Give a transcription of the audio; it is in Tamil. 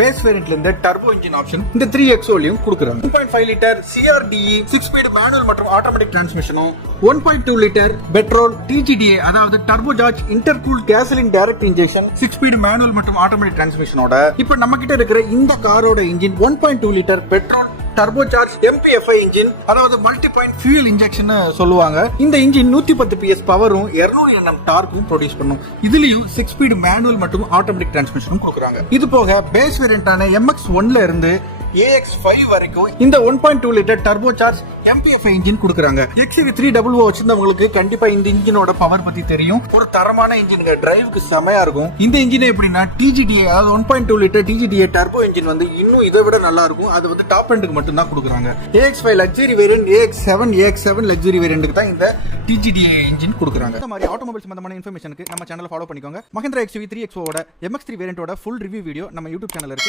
பேஸ் வேரியன்ட்ல இருந்து டர்போ இன்ஜின் ஆப்ஷன் இந்த 3XO-லயும் கொடுக்குறாங்க. 2.5 லிட்டர் CRDE 6 ஸ்பீட் மேனுவல் மற்றும் ஆட்டோமேட்டிக் டிரான்ஸ்மிஷனும் 1.2 லிட்டர் பெட்ரோல் TGDA அதாவது turbo charge intercooled gasoline direct injection 6 speed manual மற்றும் ஆட்டோமேட்டிக் டிரான்ஸ்மிஷனோட இப்ப நம்ம கிட்ட இருக்கிற இந்த காரோட engine 1.2 litre petrol turbo charge MPFI engine அதாவது மல்டி பாயிண்ட் ஃபியூல் இன்ஜெக்ஷன் சொல்லுவாங்க. இந்த இன்ஜின் 110 PS பவரும் 200 Nm டார்க்கும் ப்ரொடியூஸ் பண்ணும். இதுலயும் 6 ஸ்பீட் மேனுவல் மற்றும் ஆட்டோமேட்டிக் டிரான்ஸ்மிஷனும் கொடுக்குறாங்க. இது போக பேஸ் வேரியன்டான MX1ல இருந்து AX5 வரைக்கும் இந்த 1.2 litre turbo charge MPFI engine கொடுக்குறாங்க. XEV300 வச்சிருந்தவங்களுக்கு கண்டிப்பா இந்த இன்ஜினோட பவர் பத்தி தெரியும். ஒரு தரமான இன்ஜினுங்க, டிரைவுக்கு செமையா இருக்கும். இந்த இன்ஜின் எப்படின்னா TGDA அதாவது 1.2 லிட்டர் TGDA டர்போ இன்ஜின் வந்து இன்னும் இதை விட நல்லா இருக்கும். அது வந்து டாப் எண்டுக்கு மட்டும் தான் கொடுக்குறாங்க. AX5 luxury variant, AX7 luxury வேரியன்ட்க்கு தான் இந்த TGDA இன்ஜின் கொடுக்குறாங்க. இந்த மாதிரி ஆட்டோமொபைல் சம்பந்தமான இன்ஃபர்மேஷனுக்கு நம்ம சேனலை ஃபாலோ பண்ணிக்கோங்க. மஹிந்திரா XEV3XO ஓட MX3 வேரியன்ட்டோட ஃபுல் ரிவ்யூ வீடியோ நம்ம யூடியூப் சேனல்ல இருக்கு.